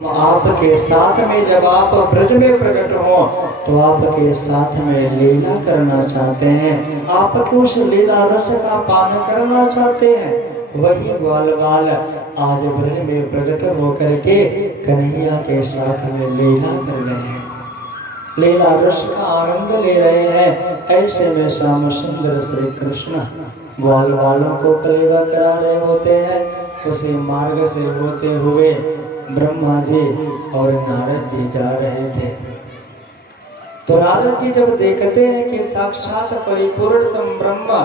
आपके साथ में जब आप ब्रज में प्रकट हो तो आपके साथ में लीला करना चाहते हैं, आपको उस लीला रस का पान करना चाहते हैं। वही ग्वाल बाल आज ब्रज में प्रकट होकर के कन्हैया के साथ में लीला कर रहे हैं, लीला रस का आनंद ले रहे हैं। ऐसे में श्याम सुंदर श्री कृष्ण ग्वाल बालों को कलेवा करा रहे होते हैं। उसी मार्ग से होते हुए ब्रह्मा जी और नारद जी जा रहे थे। तो नारद जी जब देखते हैं कि साक्षात परिपूर्णतम ब्रह्मा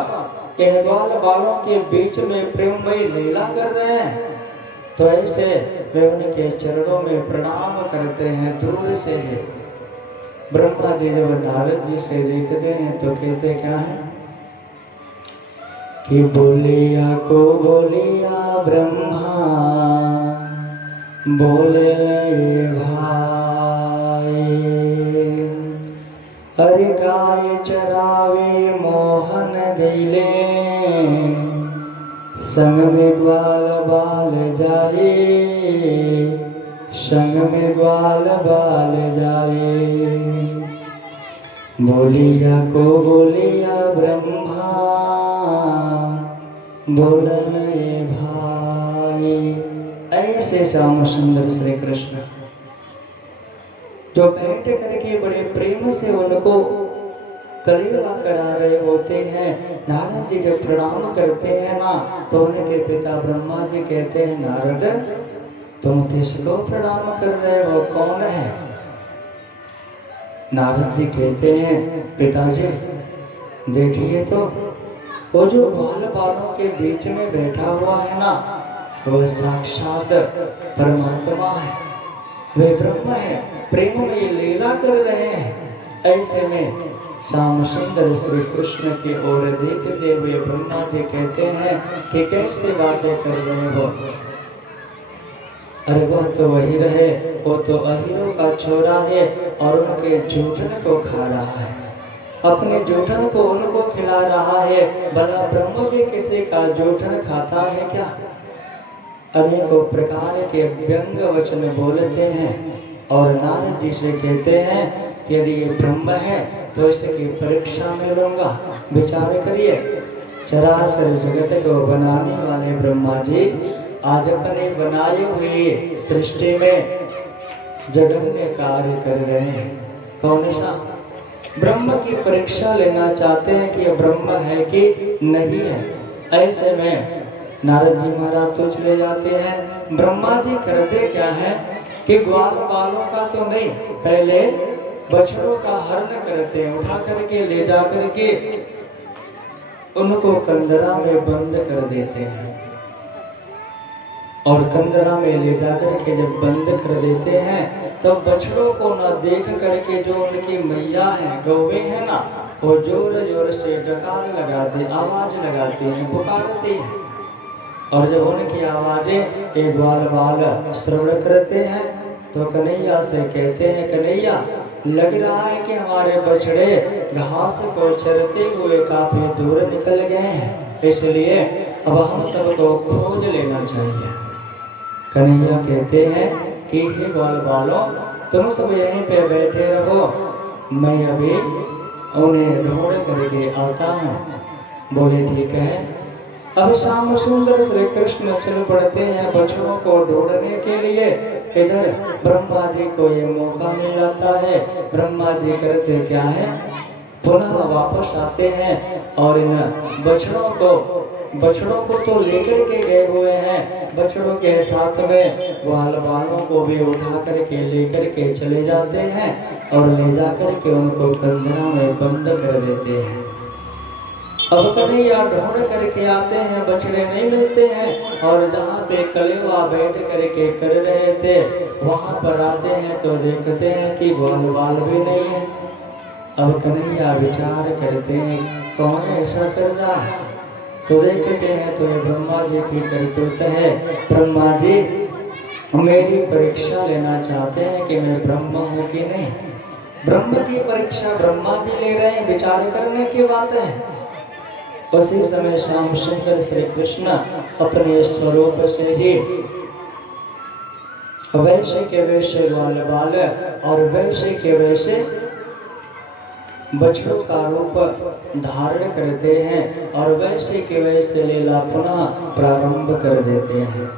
इन ग्वाल बालों के बीच में प्रेममयी लीला कर रहे हैं, तो ऐसे वे उनके चरणों में प्रणाम करते हैं दूर से ही। ब्रह्मा जी जब नारद जी से देखते हैं तो कहते क्या है कि बोलिया को बोलिया ब्रह्मा बोले भाई, अरे गाय चरावे मोहन गईले संग में ग्वाल बाल जाए, संग में ग्वाल बाल जाए। बोलिया को बोलिया ब्रह्मा बोले भाई। ऐसे श्याम सुंदर श्री कृष्ण जो बैठ करके बड़े प्रेम से उनको कलेवा करा रहे होते हैं। नारद जी जब प्रणाम करते हैं ना तो उनके पिता ब्रह्मा जी कहते हैं, नारद तुम किसको प्रणाम कर रहे हो, कौन है? नारद जी कहते हैं, पिताजी देखिए तो वो जो ग्वाल बालों के बीच में बैठा हुआ है ना, वो साक्षात परमात्मा है, वे ब्रह्म है, प्रेम में लीला कर रहे हैं। ऐसे में श्याम सुंदर श्री कृष्ण की ओर देखते हुए ब्रह्मा जी कहते हैं कि कैसे बातें कर रहे हो? अरे वह तो वही रहे, वो तो अहिरों का छोरा है और उनके जूठन को खा रहा है, अपने जूठन को उनको खिला रहा है। भला ब्रह्म भी किसी का जूठन खाता है क्या? अनेकों प्रकार के व्यंग वचन बोलते हैं और नारद जी से कहते हैं कि यदि ये ब्रह्म है तो इसकी परीक्षा में लूंगा। विचार करिए, चराचर जगत को बनाने वाले ब्रह्मा जी आज अपने बनाए हुए सृष्टि में जघन्य कार्य कर रहे हैं। कौन सा? ब्रह्म की परीक्षा लेना चाहते हैं कि यह ब्रह्म है कि नहीं है। ऐसे में नारद जी महाराज तो चले जाते हैं। ब्रह्मा जी करते क्या है कि ग्वाल बालों का तो नहीं, पहले बछड़ों का हरण करते हैं, उठा करके ले जा करके उनको कंदरा में बंद कर देते हैं और कंदरा में ले जाकर के जब बंद कर देते हैं तो बछड़ों को न देख करके जो उनकी मैया है, गौवे है ना, वो जोर जोर से डकार लगाते, आवाज लगाते हैं, पुकारते हैं। और जब उनकी आवाजें एक ग्वाल बाल श्रवण करते हैं तो कन्हैया से कहते हैं, कन्हैया लग रहा है कि हमारे बछड़े घास को चरते हुए काफी दूर निकल गए हैं, इसलिए अब हम सबको खोज लेना चाहिए। कन्हैया कहते हैं कि हे ग्वाल बालों, तुम सब यहीं पे बैठे रहो, मैं अभी उन्हें ढूंढ करके आता हूँ। बोले ठीक है। अब श्याम सुंदर श्री कृष्ण चल पड़ते हैं बछड़ों को ढूंढने के लिए। इधर ब्रह्मा जी को ये मौका मिल जाता है। ब्रह्मा जी करते क्या है, पुनः वापस आते हैं और इन बछड़ों को तो लेकर के गए हुए हैं, बछड़ों के साथ में ग्वाल बालों को भी उठा करके लेकर के चले जाते हैं और ले जा करके उनको कंदरा में बंद कर देते हैं। अब कन्हैया ढूंढ करके आते हैं, बछड़े नहीं मिलते हैं और जहाँ पे कलेवा बैठ करके कर रहे थे वहां पर आते हैं तो देखते हैं कि ग्वाल बाल भी नहीं है। अब कन्हैया विचार करते हैं कौन ऐसा कर रहा है, तो देखते हैं तो ये ब्रह्मा जी की करतूत है। ब्रह्मा जी मेरी परीक्षा लेना चाहते हैं कि मैं ब्रह्म हूँ कि नहीं। ब्रह्म की परीक्षा ब्रह्मा जी ले रहे हैं, विचार करने की बात है। उसी समय श्याम सुंदर श्री कृष्ण अपने स्वरूप से ही वैसे के वैसे ग्वाल बाल और वैसे के वैसे बछड़ों का रूप धारण करते हैं और वैसे के वैसे लीला पुनः प्रारंभ कर देते हैं।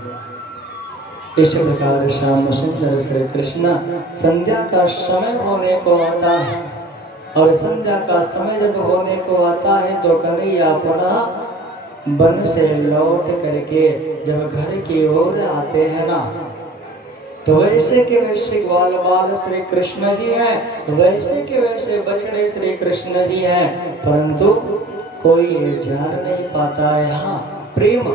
इस प्रकार श्याम सुंदर श्री कृष्ण संध्या का समय होने को आता है और संध्या का समय जब होने को आता है तो कन्हैया पुनः वन से लौट करके जब घर की ओर आते हैं ना, तो वैसे के वैसे ग्वाल बाल श्री कृष्ण ही हैं, वैसे के वैसे बछड़े श्री कृष्ण ही हैं, परंतु कोई ये जान नहीं पाता है। हाँ, प्रेम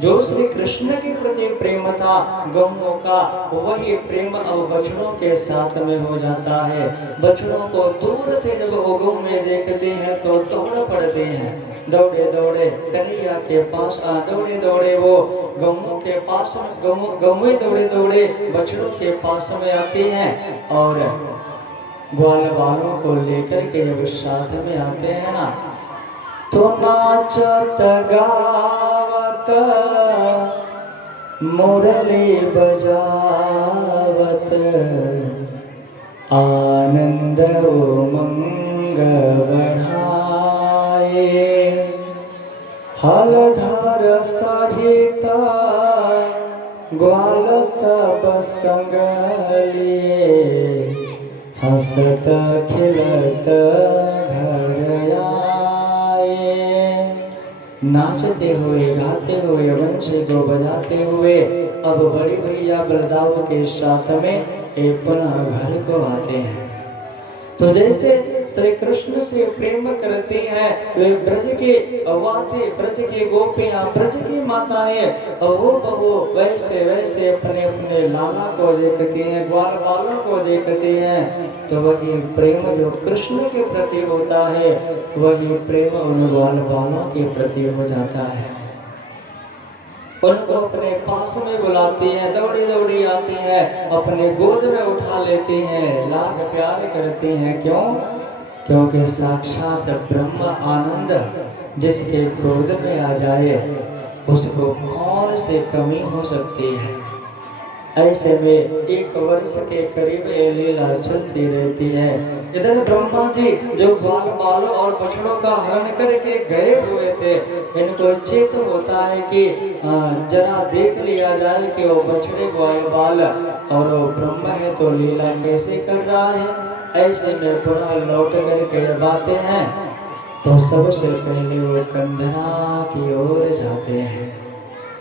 जो श्री कृष्ण के प्रति प्रेम था गौओं का, वही प्रेम अब बछड़ों के साथ में हो जाता है। बछड़ों को दूर से जब गौ में देखते हैं तो दौड़ पड़ते हैं, दौड़े दौड़े कन्हैया के पास दौड़े दौड़े वो गौओं के पास गौएं दौड़े दौड़े बछड़ों के पास में आते हैं और ग्वाल बालों को लेकर के जब साथ में आते हैं ना, तो नाचत गावत मुरली बजावत आनंद उमंग बढ़ाए, हलधर सहिता ग्वाल सब संग लिए, हंसत खिलत घर आए। नाचते हुए गाते हुए वंशी को बजाते हुए अब बड़ी भैया बलदाव के साथ में पुनः घर को आते हैं। तो जैसे श्री कृष्ण से प्रेम करती हैं वे ब्रज के वासी, ब्रज की गोपियां, ब्रज की माताएं वो बहू वैसे वैसे अपने अपने लाला को देखती हैं, ग्वाल बालों को देखती हैं, तो वही प्रेम जो कृष्ण के प्रति होता है वही प्रेम उन ग्वाल बालों के प्रति हो जाता है। उनको अपने पास में बुलाती हैं, दौड़ी दौड़ी आती हैं, अपने गोद में उठा लेती हैं, लाड प्यार करती हैं। क्यों? क्योंकि साक्षात ब्रह्म आनंद जिसके गोद में आ जाए उसको कौन से कमी हो सकती है। ऐसे में 1 वर्ष के करीब ये लीला चलती रहती है। इधर ब्रह्मा जी जो ग्वाल बालों और बछड़ों का हरण करके गए हुए थे, इनको चेत होता है कि जरा देख लिया जाए कि वो बछड़े ग्वाल बाल और वो ब्रह्म है तो लीला कैसे कर रहा है। ऐसे में पुनः लौट करके जब आते हैं तो सबसे पहले वो कंधरा की ओर जाते हैं।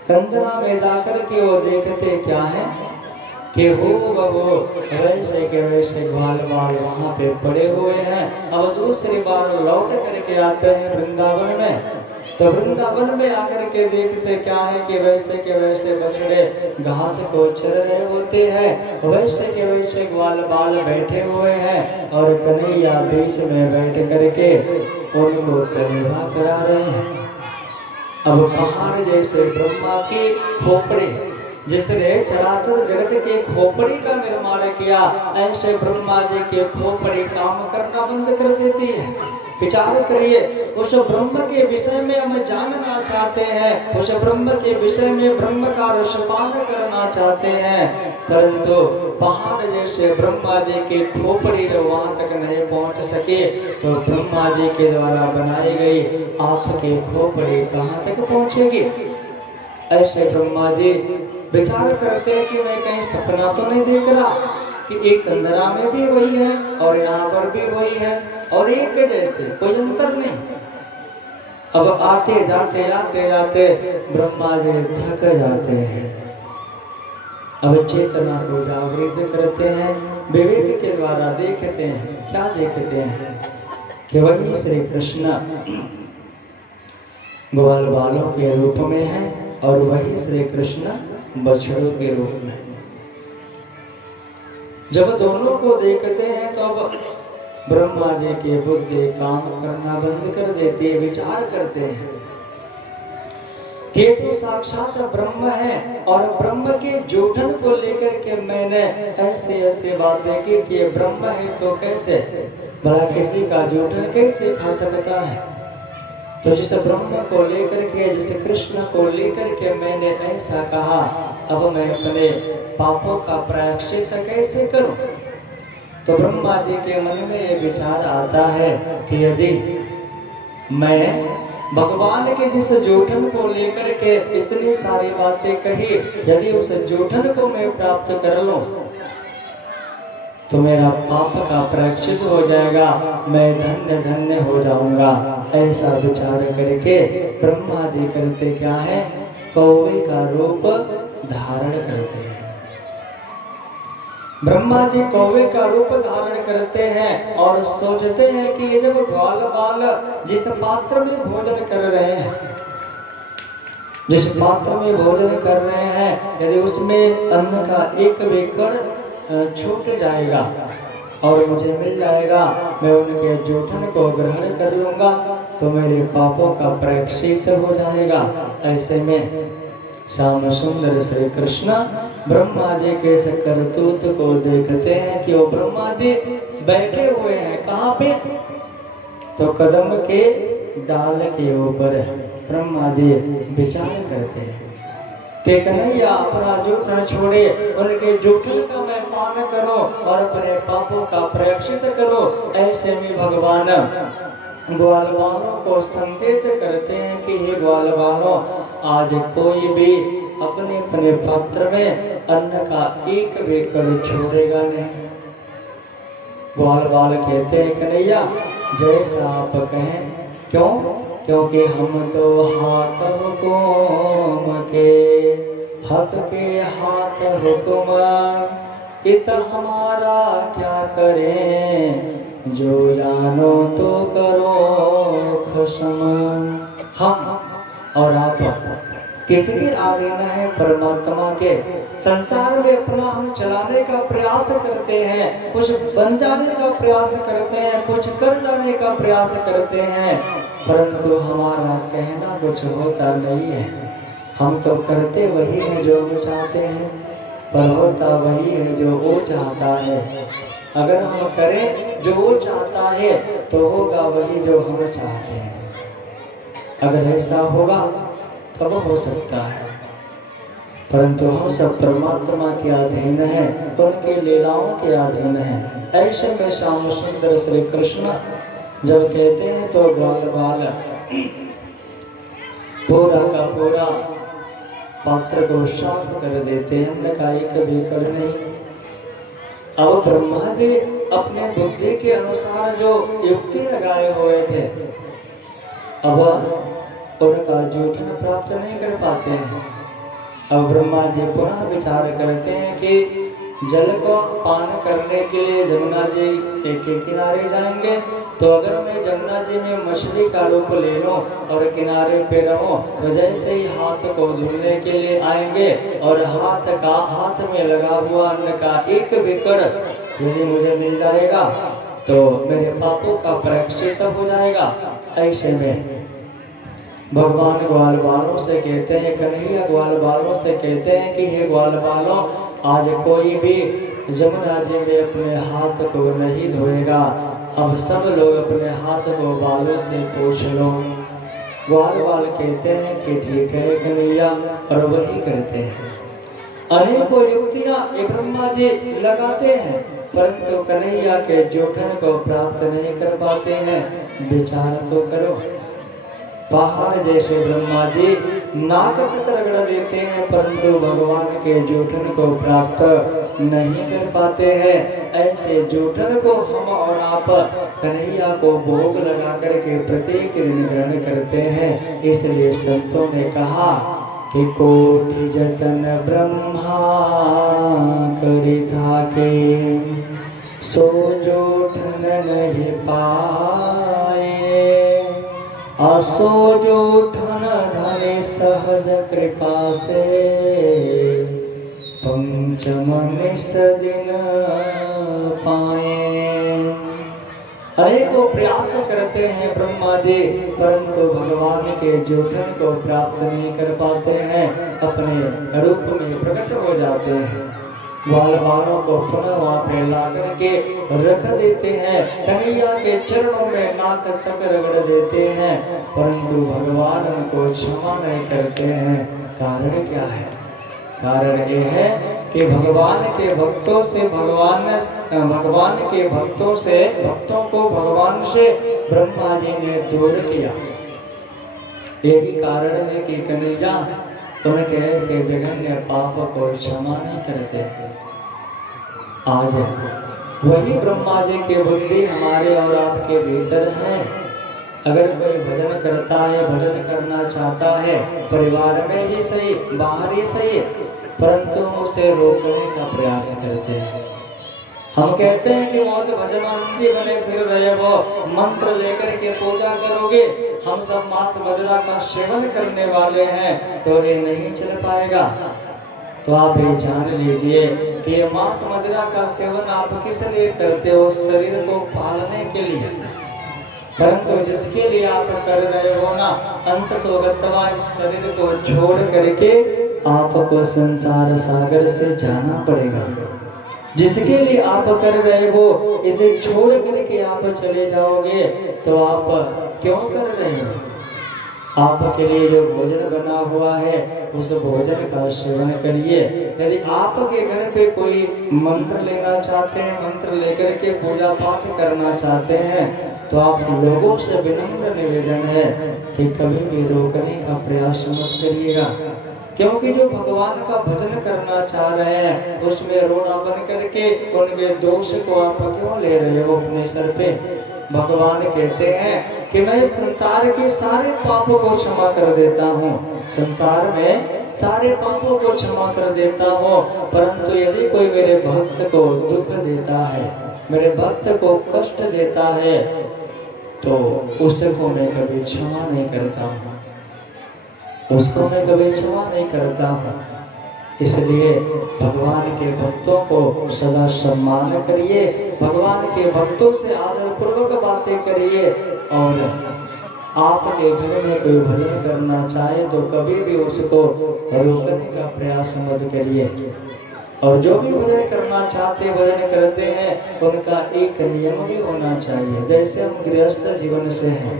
कंधरा में जाकर के वो देखते क्या है कि हो वैसे के वैसे ग्वाल बाल वहाँ पे पड़े हुए हैं। अब दूसरी बार लौट करके आते हैं वृंदावन में, तो वृंदावन में आकर के देखते क्या है कि वैसे के वैसे बछड़े घास को चर रहे होते हैं, वैसे के वैसे ग्वाल बाल बैठे हुए हैं और कन्हैया बीच में बैठ करके उनको कलेवा करा रहे हैं। अब पहाड़ जैसे ब्रह्मा की खोपड़ी, जिसने चराचर जगत के खोपड़ी का निर्माण किया, ऐसे ब्रह्मा जी के खोपड़ी काम करना बंद कर देती है। विचार करिए, उस ब्रह्म के विषय में हम जानना चाहते हैं, उस ब्रह्म के विषय में ब्रह्म का रसपान करना चाहते हैं, परंतु पहाड़ जैसे ब्रह्मा जी की खोपड़ी वहां तक नहीं पहुंच सके, तो ब्रह्मा जी के द्वारा बनाई गई आपकी खोपड़ी कहां तक पहुंचेगी। ऐसे ब्रह्मा जी विचार करते हैं कि मैं कहीं सपना तो नहीं देख रहा कि एक कंदरा में भी वही है और यहाँ पर भी वही है और एक जैसे, कोई अंतर नहीं। अब आते जाते ब्रह्मा जी थक जाते हैं। अब चेतना को जागृत करते हैं, विवेक के द्वारा देखते हैं। क्या देखते हैं कि वही श्री कृष्ण ग्वाल बालों के रूप में है और वही श्री कृष्ण बछड़ों के रूप में। जब दोनों को देखते हैं तो अब ब्रह्मा जी की बुद्धि काम करना बंद कर देती है। विचार करते हैं कि तो साक्षात ब्रह्म है और ब्रह्म के जूठन को लेकर के मैंने ऐसे ऐसे बातें की कि ब्रह्म है तो कैसे, भला किसी का जूठन कैसे खा सकता है। तो जिस ब्रह्म को लेकर के, जिस कृष्ण को लेकर के मैंने ऐसा कहा, अब मैं अपने पापों का प्रायश्चित कैसे करूं? तो ब्रह्मा जी के मन में ये विचार आता है कि यदि मैं भगवान के जिस जूठन को लेकर के इतनी सारी बातें कही, यदि उस जूठन को मैं प्राप्त कर लूं तो मेरा पाप का प्रायश्चित हो जाएगा, मैं धन्य धन्य हो जाऊंगा। ऐसा विचार करके ब्रह्मा जी करते क्या है, कौवे का रूप धारण करते हैं। ब्रह्मा जी कौवे का रूप धारण करते हैं और सोचते हैं कि ये जब ग्वाल बाल जिस पात्र में भोजन कर रहे हैं, जिस पात्र में भोजन कर रहे हैं, यदि उसमें अन्न का एक भी कण छूट जाएगा और मुझे मिल जाएगा, मैं उनके जूठन को ग्रहण कर लूंगा तो मेरे पापों का प्रायश्चित हो जाएगा। ऐसे में श्याम सुंदर श्री कृष्ण ब्रह्मा जी के इस करतूत को देखते हैं कि वो ब्रह्मा जी बैठे हुए हैं कहाँ पे, तो कदम के डाल के ऊपर ब्रह्मा जी विचार करते हैं कि कन्हैया अपना जूठन छोड़े, उनके जूठन का मैं पान करो और अपने पापों का प्रायश्चित करो। ऐसे में भगवान ग्वाल बालों को संकेत करते हैं कि हे ग्वाल बालों, आज कोई भी अपने अपने पात्र में अन्न का एक भी कण छोड़ेगा नहीं। ग्वाल बाल कहते हैं कन्हैया जैसा आप कहें। क्यों? क्योंकि हम तो हाथ हुकुम के, हक के हाथ हुकुम, इत हमारा क्या करें, जो जानो तो करो खसम। हम और आप किसके अधीन है? परमात्मा के। संसार में अपना हम चलाने का प्रयास करते हैं, कुछ बन जाने का प्रयास करते हैं, कुछ कर जाने का प्रयास करते हैं, परंतु हमारा कहना कुछ होता नहीं है। हम तो करते वही है जो हम चाहते हैं, पर होता वही है जो वो चाहता है। अगर हम करें जो वो चाहता है तो होगा वही जो हम चाहते हैं। अगर ऐसा होगा तब हो सकता है, परंतु हम सब परमात्मा के अधीन हैं, उनके लीलाओं के अधीन हैं। ऐसे में श्याम सुंदर श्री कृष्ण जब कहते हैं तो ग्वाल बाल पूरा का पूरा पात्र को साफ कर देते हैं, अन्न का एक भी कण नहीं। अब ब्रह्मा जी अपने बुद्धि के अनुसार जो युक्ति लगाए हुए थे, अब उनका जूठन प्राप्त नहीं कर पाते हैं। अब ब्रह्मा जी पुनः विचार करते हैं कि जल को पान करने के लिए जमुना जी के किनारे जाएंगे, तो अगर मैं जमुना जी में मछली का रूप ले लूं और किनारे पे रहूं, तो जैसे ही हाथ को धुलने के लिए आएंगे और हाथ में लगा हुआ अन्न का एक भी कण यदि मुझे मिल जाएगा तो मेरे पापों का प्रायश्चित हो जाएगा। ऐसे में भगवान ग्वाल बालों से कहते हैं, कन्हैया ग्वाल बालों से कहते हैं कि हे ग्वाल बालों, आज कोई भी जमुना जी में अपने हाथ को नहीं धोएगा। अब सब लोग अपने हाथ को बालों से पोंछ लो। ग्वाल बाल कहते हैं कि ठीक है कन्हैया, और वही करते हैं। अनेकों युक्तियां ये ब्रह्मा जी लगाते हैं, परंतु कन्हैया के जूठन को प्राप्त नहीं कर पाते हैं। विचार तो करो, पहाड़ जैसे ब्रह्मा जी नाक तक रगड़ देते हैं, परंतु भगवान के जूठन को प्राप्त नहीं कर पाते हैं। ऐसे जूठन को हम और आप कन्हैया को भोग लगा करके प्रत्येक दिन ग्रहण करते हैं। इसलिए संतों ने कहा कि कोटि जतन ब्रह्मा करि थाके, सो जूठन नहीं पाए, असो जूठन धने सहज कृपा से, पंचम निस दिन पाए। अनेकों प्रयास करते हैं ब्रह्मा जी, परंतु भगवान के जूठन को प्राप्त नहीं कर पाते हैं, अपने रूप में प्रकट हो जाते हैं। बाल बालों को पुनः वहाँ पे ला करके रख देते हैं, कन्हैया के चरणों में नाक तक रगड़ देते हैं, परंतु भगवान उनको क्षमा नहीं करते हैं। कारण क्या है? कारण ये है कि भगवान के भक्तों से भक्तों को भगवान से ब्रह्मा जी ने दूर किया। यही कारण है कि कन्हैया उनके ऐसे जघन्य पाप को क्षमा नहीं करते। आज वही ब्रह्मा जी की बुद्धि हमारे और आपके भीतर है। अगर कोई भजन करता है, भजन करना चाहता है, परिवार में ही सही, बाहर ही सही, परंतु उसे रोकने का प्रयास करते हैं। हम कहते हैं कि बहुत भजनानंदी बने फिर रहे हो, मंत्र लेकर के पूजा करोगे, हम सब मांस मदिरा का सेवन करने वाले हैं, तो ये नहीं चल पाएगा। तो आप ये जान लीजिए कि ये मांस मदिरा का सेवन आप किस लिए करते हो? शरीर को पालने के लिए। परंतु जिसके लिए आप कर रहे हो ना, अंत तो गत्वा इस शरीर को छोड़ करके आपको संसार सागर से जाना पड़ेगा। जिसके लिए आप कर रहे हो, इसे छोड़ करके आप चले जाओगे, तो आप क्यों कर रहे हो? आपके लिए जो भोजन बना हुआ है, उस भोजन का सेवन करिए। यदि आपके घर पे कोई मंत्र लेना चाहते हैं, मंत्र लेकर के पूजा पाठ करना चाहते हैं, तो आप लोगों से विनम्र निवेदन है कि कभी भी रोकने का प्रयास मत करिएगा। क्योंकि जो भगवान का भजन करना चाह रहे हैं, उसमें रोड़ा बन करके उनके दोष को आप क्यों ले रहे हो अपने सर पे? भगवान कहते हैं कि मैं संसार के सारे पापों को क्षमा कर देता हूँ, संसार में सारे पापों को क्षमा कर देता हूँ, परंतु यदि कोई मेरे भक्त को दुख देता है, मेरे भक्त को कष्ट देता है, तो उसको मैं कभी क्षमा नहीं करता हूँ, उसको मैं कभी क्षमा नहीं करता हूँ। इसलिए भगवान के भक्तों को सदा सम्मान करिए, भगवान के भक्तों से आदर पूर्वक बातें करिए, और आपके घर में कोई भजन करना चाहे तो कभी भी उसको रोकने का प्रयास मत करिए। और जो भी भजन करना चाहते भजन करते हैं, उनका एक नियम भी होना चाहिए। जैसे हम गृहस्थ जीवन से हैं,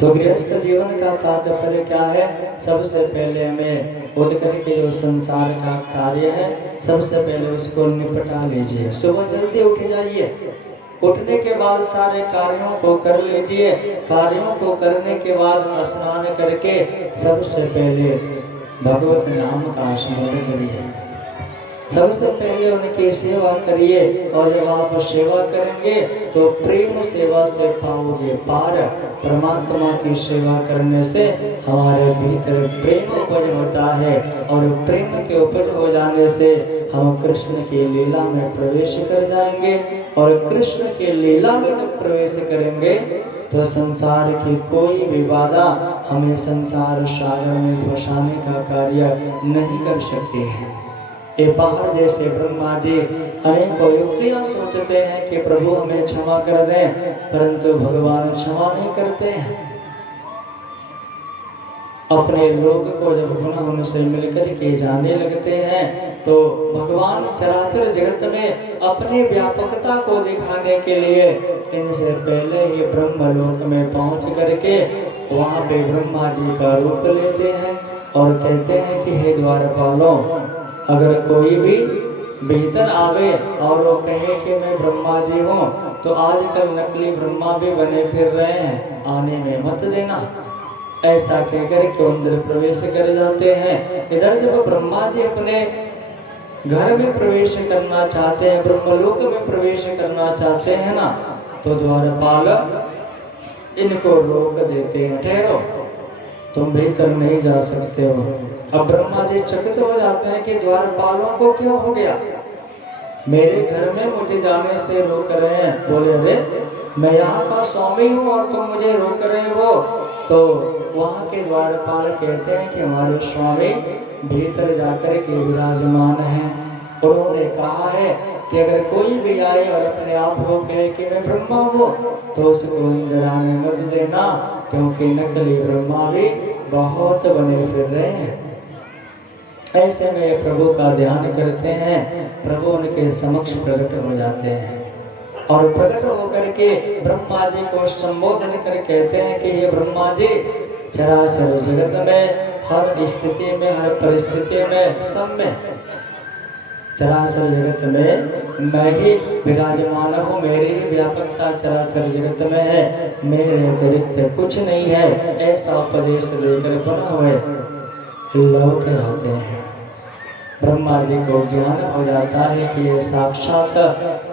तो गृहस्थ जीवन का तात्पर्य क्या है? सबसे पहले हमें उठ करके जो संसार का कार्य है, सबसे पहले उसको निपटा लीजिए। सुबह जल्दी उठ जाइए, उठने के बाद सारे कार्यों को कर लीजिए। कार्यों को करने के बाद स्नान करके सबसे पहले भगवत नाम का स्मरण करिए, सबसे पहले उनकी सेवा करिए। और जब आप सेवा करेंगे तो प्रेम सेवा से पाओगे पार। परमात्मा की सेवा करने से हमारे भीतर प्रेम उपज होता है, और प्रेम के उपज हो जाने से हम कृष्ण की लीला में प्रवेश कर जाएंगे। और कृष्ण की लीला में जब प्रवेश करेंगे तो संसार की कोई भी बाधा हमें संसार सागर में फंसाने का कार्य नहीं कर सकती है। ये पहाड़ जैसे ब्रह्मा जी अनेकों युक्तियां सोचते हैं कि प्रभु हमें क्षमा कर दें, परंतु भगवान क्षमा नहीं करते हैं। अपने लोग को जब गुण उनसे मिलकर के जाने लगते हैं, तो भगवान चराचर जगत में अपनी व्यापकता को दिखाने के लिए इनसे पहले ही ब्रह्मलोक में पहुंच करके वहां पे ब्रह्मा जी का रूप लेते हैं और कहते हैं कि हे द्वारपालों, अगर कोई भी भीतर आवे और वो कहे कि मैं ब्रह्मा जी हूँ, तो आजकल नकली ब्रह्मा भी बने फिर रहे हैं, आने में मत देना। ऐसा कहकर के अंदर प्रवेश कर जाते हैं। इधर जब ब्रह्मा जी अपने घर में प्रवेश करना चाहते हैं, ब्रह्मलोक में प्रवेश करना चाहते हैं ना, तो द्वारपाल इनको रोक देते हैं, ठहरो, तुम भीतर नहीं जा सकते हो। अब ब्रह्मा जी चकित हो जाते हैं कि द्वारपालों को क्यों हो गया, मेरे घर में मुझे जाने से रोक रहे हैं। बोले अरे मैं यहाँ का स्वामी हूँ और तुम मुझे रोक रहे हो। तो वहाँ के द्वारपाल कहते हैं कि हमारे स्वामी भीतर जाकर के विराजमान हैं। उन्होंने कहा है कि अगर कोई भी आए और अपने आप को कहे कि मैं ब्रह्मा हूँ, तो उसको इंदर आने मत देना, क्योंकि नकली ब्रह्मा भी बहुत बने फिर रहे हैं। ऐसे में प्रभु का ध्यान करते हैं, प्रभु उनके समक्ष प्रकट हो जाते हैं और प्रकट होकर के ब्रह्मा जी को संबोधन कर कहते हैं कि हे ब्रह्मा जी, चराचर जगत में हर स्थिति में, हर परिस्थिति में, सब में, चराचर जगत में मैं ही विराजमान हूँ, मेरी ही व्यापकता चराचर जगत में है, मेरे अतिरिक्त कुछ नहीं है। ऐसा उपदेश देकर बना हुए लोग आते हैं। ब्रह्मा जी को ज्ञान हो जाता है कि ये साक्षात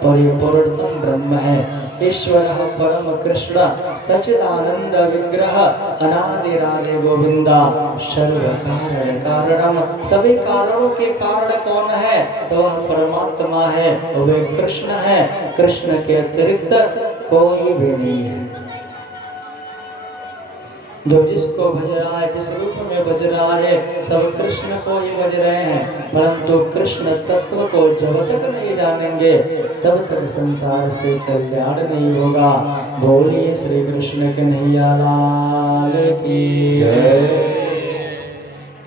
परिपूर्णतम ब्रह्म है, ईश्वर परम कृष्ण सच्चिदानंद विग्रह अनादि राधे गोविंदा सर्व कारण कारणम। सभी कारणों के कारण कौन है? तो वह परमात्मा है, वे कृष्ण है। कृष्ण के अतिरिक्त कोई भी नहीं है। जो जिसको भज रहा है, जिस रूप में भज रहा है, सब कृष्ण को ही भज रहे हैं। परंतु कृष्ण तत्व को जब तक नहीं जानेंगे तब तक संसार से कल्याण नहीं होगा। बोलिए श्री कृष्ण कन्हैया लाल की जय।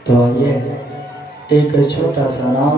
तो ये एक छोटा सा नाम